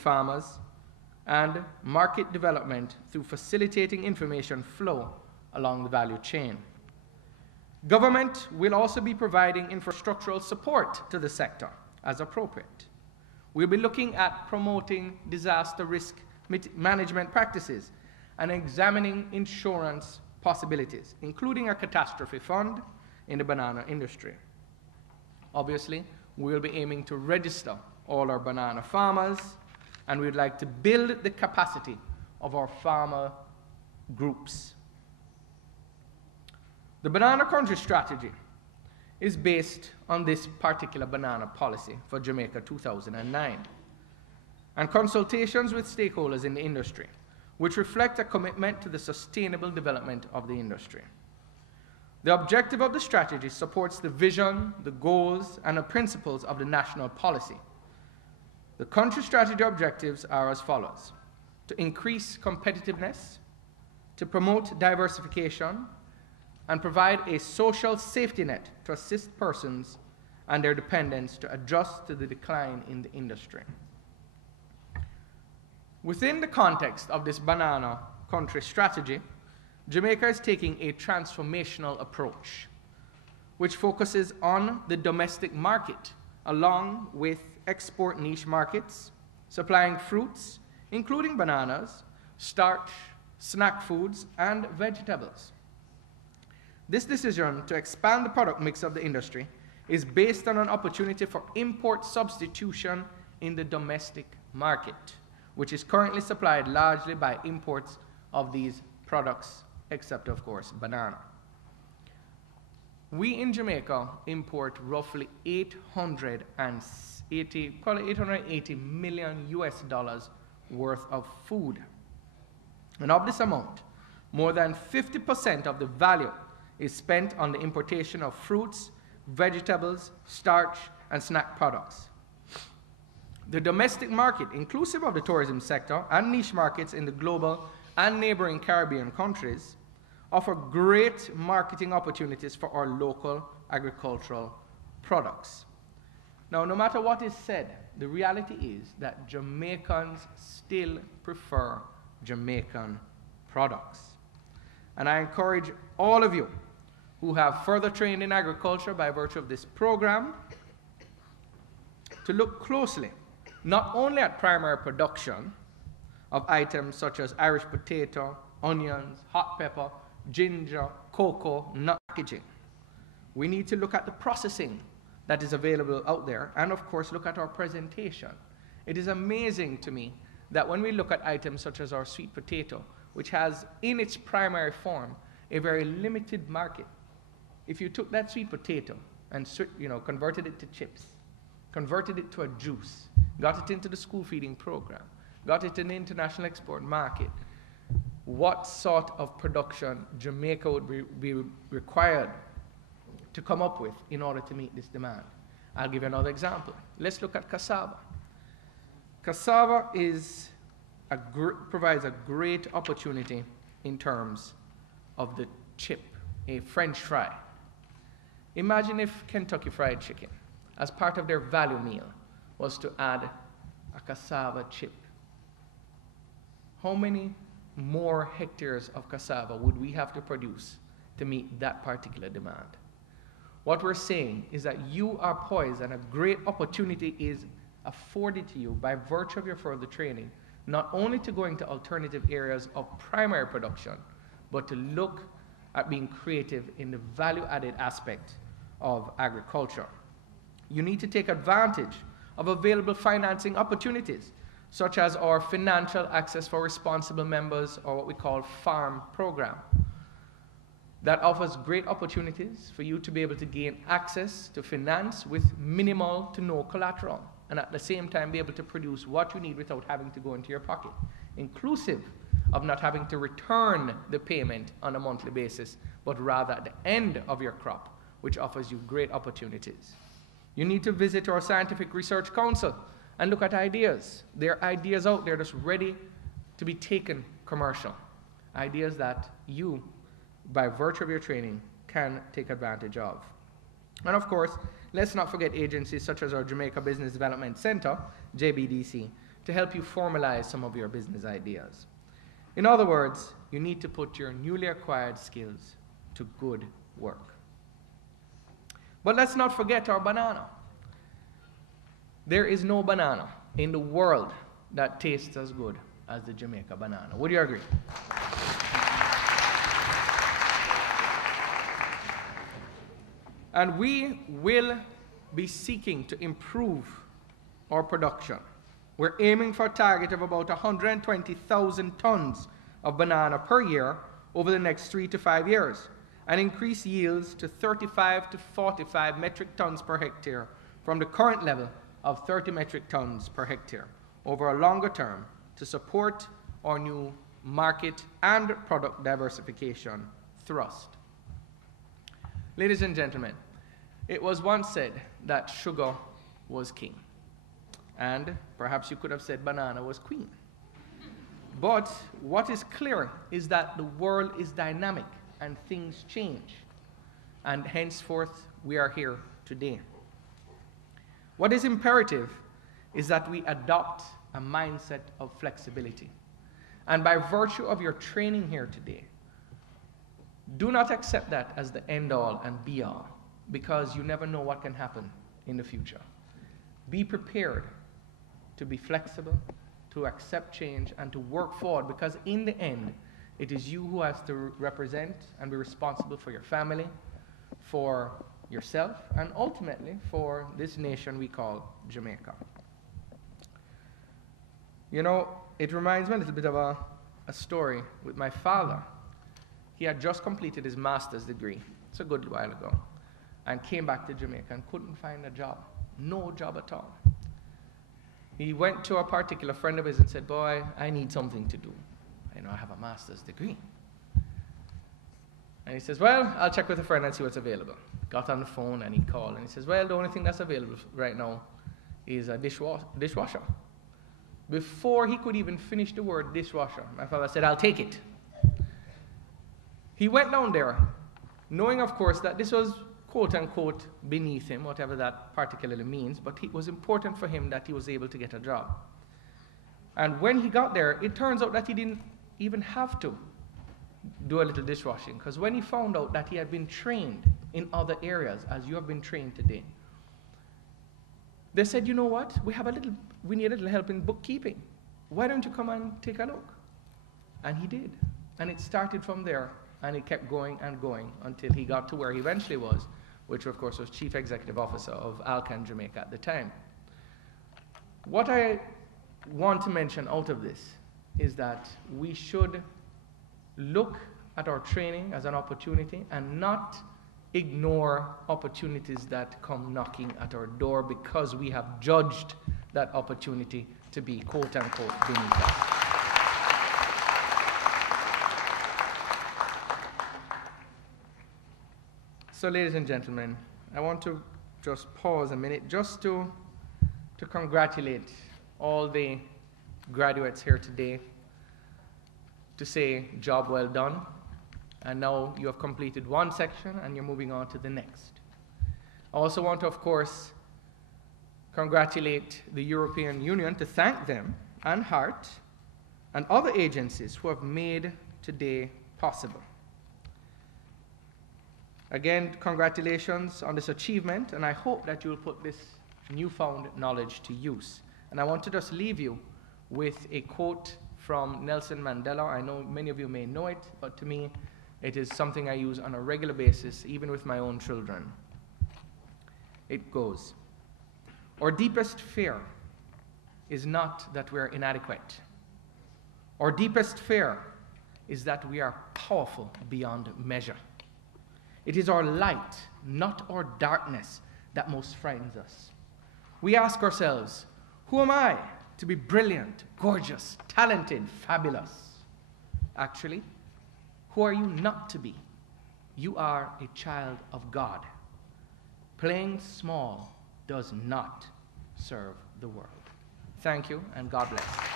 farmers, and market development through facilitating information flow along the value chain. Government will also be providing infrastructural support to the sector as appropriate. We'll be looking at promoting disaster risk management practices and examining insurance possibilities, including a catastrophe fund in the banana industry. Obviously, we'll be aiming to register all our banana farmers, and we'd like to build the capacity of our farmer groups. The banana country strategy is based on this particular banana policy for Jamaica 2009, and consultations with stakeholders in the industry, which reflect a commitment to the sustainable development of the industry. The objective of the strategy supports the vision, the goals, and the principles of the national policy. The country strategy objectives are as follows: to increase competitiveness, to promote diversification, and provide a social safety net to assist persons and their dependents to adjust to the decline in the industry. Within the context of this banana country strategy, Jamaica is taking a transformational approach, which focuses on the domestic market, along with export niche markets, supplying fruits, including bananas, starch, snack foods, and vegetables. This decision to expand the product mix of the industry is based on an opportunity for import substitution in the domestic market, which is currently supplied largely by imports of these products, except, of course, banana. We in Jamaica import roughly $880 million worth of food. And of this amount, more than 50% of the value is spent on the importation of fruits, vegetables, starch, and snack products. The domestic market, inclusive of the tourism sector and niche markets in the global and neighboring Caribbean countries, offer great marketing opportunities for our local agricultural products. Now, no matter what is said, the reality is that Jamaicans still prefer Jamaican products. And I encourage all of you who have further trained in agriculture by virtue of this program to look closely not only at primary production of items such as Irish potato, onions, hot pepper, ginger, cocoa, nut packaging. We need to look at the processing that is available out there, and of course look at our presentation. It is amazing to me that when we look at items such as our sweet potato, which has in its primary form a very limited market, if you took that sweet potato and converted it to chips, converted it to a juice, got it into the school feeding program, got it in the international export market, what sort of production Jamaica would be required to come up with in order to meet this demand? I'll give you another example. Let's look at cassava. Cassava provides a great opportunity in terms of the chip, a French fry. Imagine if Kentucky Fried Chicken, as part of their value meal, was to add a cassava chip. How many more hectares of cassava would we have to produce to meet that particular demand? What we're saying is that you are poised and a great opportunity is afforded to you by virtue of your further training, not only to go into alternative areas of primary production, but to look at being creative in the value-added aspect of agriculture. You need to take advantage of available financing opportunities, such as our Financial Access for Responsible Members, or what we call FARM program, that offers great opportunities for you to be able to gain access to finance with minimal to no collateral, and at the same time be able to produce what you need without having to go into your pocket, inclusive of not having to return the payment on a monthly basis, but rather at the end of your crop, which offers you great opportunities. You need to visit our Scientific Research Council and look at ideas. There are ideas out there that's ready to be taken commercial. Ideas that you, by virtue of your training, can take advantage of. And of course, let's not forget agencies such as our Jamaica Business Development Center, JBDC, to help you formalize some of your business ideas. In other words, you need to put your newly acquired skills to good work. But let's not forget our banana. There is no banana in the world that tastes as good as the Jamaica banana. Would you agree? And we will be seeking to improve our production. We're aiming for a target of about 120,000 tons of banana per year over the next 3 to 5 years, and increase yields to 35 to 45 metric tons per hectare from the current level of 30 metric tons per hectare over a longer term to support our new market and product diversification thrust. Ladies and gentlemen, it was once said that sugar was king, and perhaps you could have said banana was queen. But what is clear is that the world is dynamic and things change, and henceforth we are here today. What is imperative is that we adopt a mindset of flexibility. And by virtue of your training here today, do not accept that as the end all and be all, because you never know what can happen in the future. Be prepared to be flexible, to accept change, and to work forward, because in the end, it is you who has to represent and be responsible for your family, for yourself, and ultimately for this nation we call Jamaica. You know, it reminds me a little bit of a story with my father. He had just completed his master's degree, it's a good while ago, and came back to Jamaica and couldn't find a job, no job at all. He went to a particular friend of his and said, "Boy, I need something to do. I know I have a master's degree." And he says, "Well, I'll check with a friend and see what's available." Got on the phone and he called and he says, "Well, the only thing that's available right now is a dishwasher." Before he could even finish the word dishwasher, my father said, "I'll take it." He went down there, knowing, of course, that this was quote-unquote beneath him, whatever that particularly means, but it was important for him that he was able to get a job. And when he got there, it turns out that he didn't even have to do a little dishwashing, because when he found out that he had been trained in other areas, as you have been trained today, they said, "You know what, we need a little help in bookkeeping. Why don't you come and take a look?" And he did. And it started from there, and it kept going and going until he got to where he eventually was, which of course was Chief Executive Officer of Alcan Jamaica at the time. What I want to mention out of this is that we should look at our training as an opportunity and not ignore opportunities that come knocking at our door because we have judged that opportunity to be quote-unquote beneath us. So, ladies and gentlemen, I want to just pause a minute just to congratulate all the graduates here today, to say job well done, and now you have completed one section and you're moving on to the next. I also want to, of course, congratulate the European Union, to thank them and HEART and other agencies who have made today possible. Again, congratulations on this achievement, and I hope that you will put this newfound knowledge to use. And I want to just leave you with a quote from Nelson Mandela. I know many of you may know it, but to me, it is something I use on a regular basis, even with my own children. It goes, "Our deepest fear is not that we are inadequate. Our deepest fear is that we are powerful beyond measure. It is our light, not our darkness, that most frightens us. We ask ourselves, who am I to be brilliant, gorgeous, talented, fabulous? Actually, who are you not to be? You are a child of God. Playing small does not serve the world." Thank you, and God bless.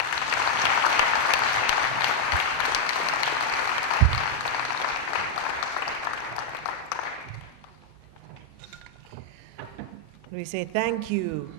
We say thank you